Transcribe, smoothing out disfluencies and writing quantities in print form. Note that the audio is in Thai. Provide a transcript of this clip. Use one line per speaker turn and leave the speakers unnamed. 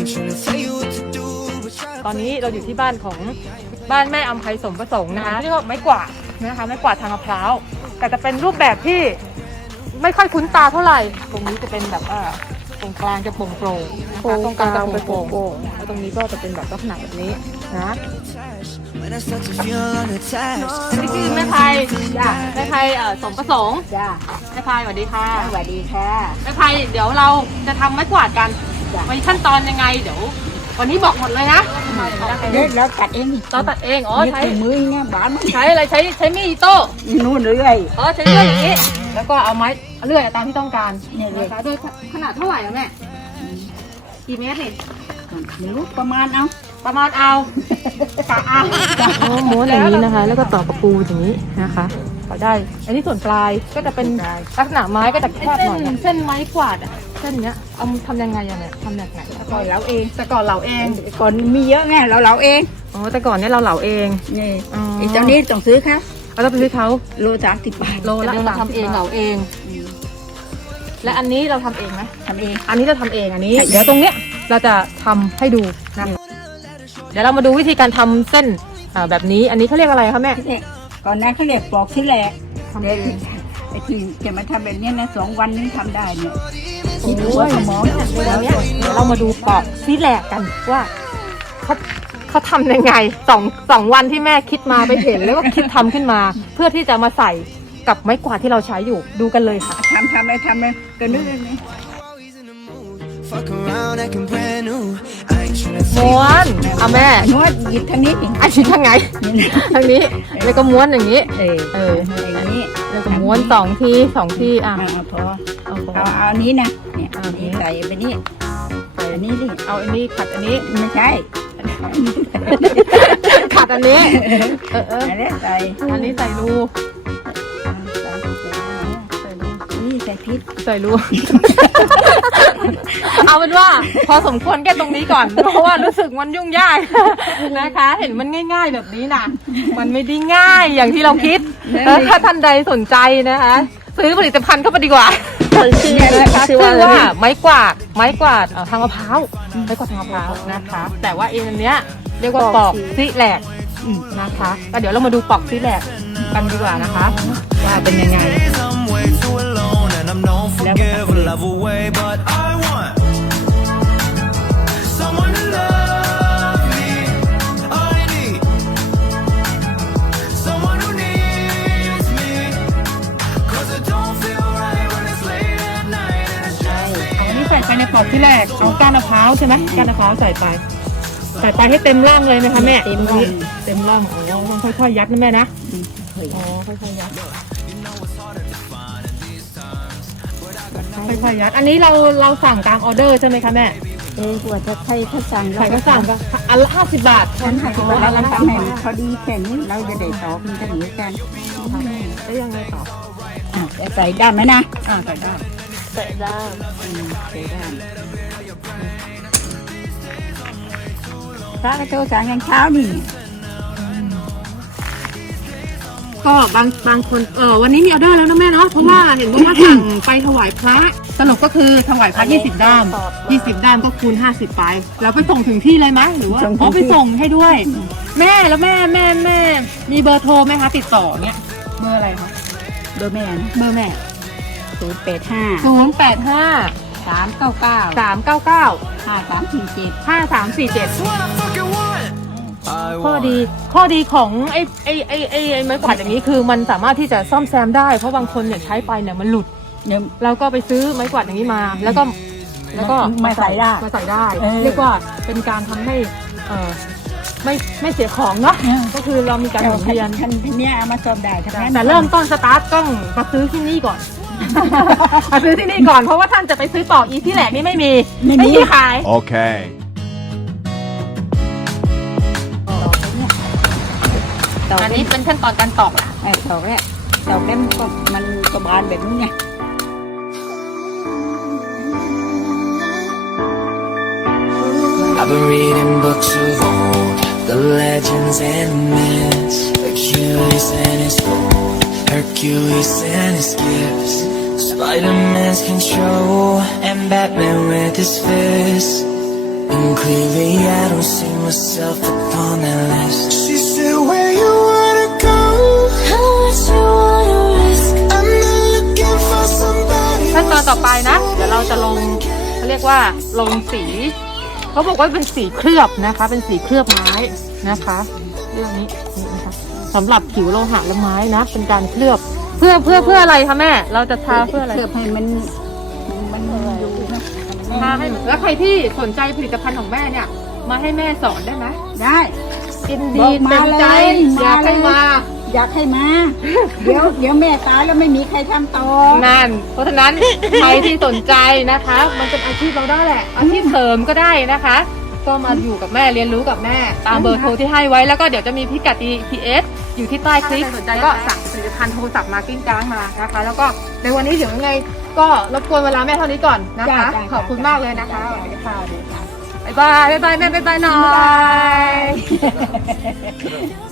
ตอนนี้เราอยู่ที่บ้านของบ้านแม่อำไพสมประสงค์นะคะเรียกว่าไม้กวาดนะคะไม้กวาดทางมะพร้าวแต่จะเป็นรูปแบบที่ไม่ค่อยคุ้นตาเท่าไหร่ตรงนี้จะเป็นแบบว่าตรงกลางจะโปร่งๆนะคะตรงกลางจะโปร่งๆแล้วตรงนี้ก็จะเป็นแบบลักษณะแบบนี้นะนี่คือแม่ไพแม่ไพสมประสงค์แม่ไพสวัสดีค่ะ
สวัสดีค่ะ
แม่ไพเดี๋ยวเราจะทำไม้กวาดกันมีขั้นตอนยังไงเดี๋ยววันนี้บอกหมดเลยนะ
เราตัดเอง
เราตัดเองอ๋อใช้
มือเนี่ยบ้าน
ใช้อะไรใช้มีดอิโต้
นู่นเรื่อย
ใช้เลื่อยอย่างนี้แล้วก็เอาไม้เลื่อยตามที่ต้องการนะคะด้วยขนาดเท่าไหร่แม่กี่เมตรนี่
ไม่รู้ประมาณเอา
กะม้วนอย่างนี้นะคะแล้วก็ต่อประปูอย่างนี้นะคะก็ได้อันนี้ส่วนปลายก็จะเป็นลักษณะไม้ก็จะแคบหน่อยเส้นไม้กวาดอ่ะเส้นเนี้ยเอาทำยังไงเนี่ยทำแบบไหน
ก่อนเราเอง
แต่ก่อนเราเอง
ก่อนมีเยอะไงเราเอง
อ๋อแต่ก่อนเนี้ยเราเหลาเอง
นี่ไอ้เจ้านี้ต้องซื้อค่ะ
เราต้องไปซื้อเขา
โล30 บาท
โลละเราทำเองเหลาเองและอันนี้เราทำเองไหม
ทำเอง
อันนี้เราทำเองอันนี้เดี๋ยวตรงเนี้ยเราจะทำให้ดูนะเดี๋ยวเรามาดูวิธีการทำเส้นแบบนี้อันนี้เขาเรียกอะไรคะแม่
ก่อนนั้นเขาเรียกปลอกชิ้นแหลกทำเองไอ้ที่จะมาทำแบบนี้นะ2 วันนี้ทำได้เนี่ย
คิดว่าสมองเนี่ยเดี๋ยวเรามาดูปอกชิ้นแหลกกันว่าเขาทำยังไงสองวันที่แม่คิดมาไปเห็นแล้วก็คิดทำขึ้นมาเพื่อที่จะมาใส่กับไม้กวาดที่เราใช้อยู่ดูกันเลยค่ะ
ทำเลยกันนึกเลย
ม้วนแม่
ม้วนหยิบทางนี้
ไอ้ชิ้นทางไงทางนี้แล้วก็ม้วนอย่างนี้
อย่างนี้
แล้วก็ม้วน2 ที
พอเอาอันนี้นะเนี่ยอันนี้ใส่ไปนี่อันนี้ดิ
เอาอันนี้ขัดอันนี้
ไม่ใช่
ขัดอันนี้
อันนี้ใส่
รู
นี่ใส่พริก
ใส่รูเอาเป็นว่าพอสมควรแค่ตรงนี้ก่อนเพราะว่ารู้สึกมันยุ่งยากนะคะเห็นมันง่ายๆแบบนี้นะมันไม่ได้ง่ายอย่างที่เราคิดถ้าท่านใดสนใจนะคะซื้อผลิตภัณฑ์เข้าไปดีกว่าชื่อว่าไม้กวาดทางมะพร้าวไม้กวาดทางมะพร้าวนะคะแต่ว่าอันเนี้ยเรียกว่าปอกซิแหลกนะคะก็เดี๋ยวเรามาดูปอกซิแหลกกันดีกว่านะคะว่าเป็นยังไงใส่ไปในปอกที่แรกเอาก้านมะพร้าวใช่ไหมก้านมะพร้าวใส่ไปให้เต็มร่างเลยไหมคะแม่เต็มร่างอ๋อต้องค่อยๆยัดนะแม่นะอ๋อค่อยๆยัดอันนี้เราสั่งตามออเดอร์ใช่ไหมคะแม่
กว่าจะถ้าสั่ง
ก็อันละ50 บาท
50 บาทแล้วทำให้พอดีแค่นี้เราจะได้ต่อกันเหมือนกัน
แล้วยังไงต่อ
ใส่ด้านไหมนะ
ใส่ด้าน
พระกระโจสั่งอย่างเช้านี่
ก็บางคนวันนี้มีออเดอร์แล้วนะแม่เนาะเพราะว่าเห็นว่าสั่งไปถวายพระสรุปก็คือถวายพระ20 ด้ามก็คูณ50ไปแล้วไปส่งถึงที่เลยไหมหรือว่าไปส่งให้ด้วยแม่แล้วแม่มีเบอร์โทรไหมคะติดต่อเนี้ยเบอร์อะไรคะ
เบอร์แม่085 ข้อดีของไอ้ไม้กวาดอย่างนี้คือมันสามารถที่จะซ่อมแซมได้เพราะบางคนเนี่ยใช้ไปเนี่ยมันหลุดเราก็ไปซื้อไม้กวาดอย่างนี้มาแล้วก็มาใส่
ได้เรียกว่าเป็นการทำให้ไม่เสียของเนาะก็คือเรามีการหมุนเวียน
ท่านนี้เอามาซ่อมได้
แต่เริ่มต้นสตาร์ทต้องมาซื้อที่นี่ก่อนเพราะว่าท่านจะไปซื้อต่ออีที่แหลกนี่ไม่มีขาย
โอเค
อันนี้เป็นขั้นตอนการตอกล่ะ
ตอกแล้วมันก็บานแบบนี้ไง
I've been reading books of old, the legends and the myths, Achilles and his gold, Hercules and his gifts, Spider-Man's control, and Batman with his fists. clearly I don't see myself upon that list. She said, where you wanna go? How much you wanna risk? I'm not looking for somebody.
ขั้นตอนต่อไปนะ เดี๋ยวเราจะลงเขาเรียกว่าลงสีเขาบอกว่าเป็นสีเคลือบนะคะ เป็นสีเคลือบไม้นะคะเรื่องนี้นะคะสำหรับผิวโลหะและไม้นะ เป็นการเคลือบเพื่ออะไรคะแม่เราจะทาเพื่ออะไร
เคลือบให้มันอยู่นะ
ทาให้แล้วใครที่สนใจผลิตภัณฑ์ของแม่เนี่ย มาให้แม่สอนได้ไหม
ได้
ยิน
บ
ดี
อกมา
เต็มใจ
เลย
อยากให้มา
อยากให้มา เดี๋ยวแม่ตายแล้วไม่มีใครทำต่อ
นั่นเพราะฉะนั้นใครที่สนใจนะคะ มันเป็นอาชีพเราได้แหละอาชีพเสริมก็ได้นะคะ ก็มาอยู่กับแม่เรียนรู้กับแม่ตามเบอร์โทรที่ให้ไว้แล้วก็เดี๋ยวจะมีพิกัด GPS อยู่ที่ใต้คลิปสนใจก็สั่งผลิตภัณฑ์โทรศัพท์มากิ้งก้างมานะคะ แล้วก็ในวันนี้เดี๋ยวยังไงก็รบกวนเวลาแม่เท่านี้ก่อนนะคะ
จ้ะ
ขอบคุณมากเลยนะคะสวัสดีค่ะ
เดี๋ยวค่ะ
บ๊ายบายแม่บ๊ายบายหน่อย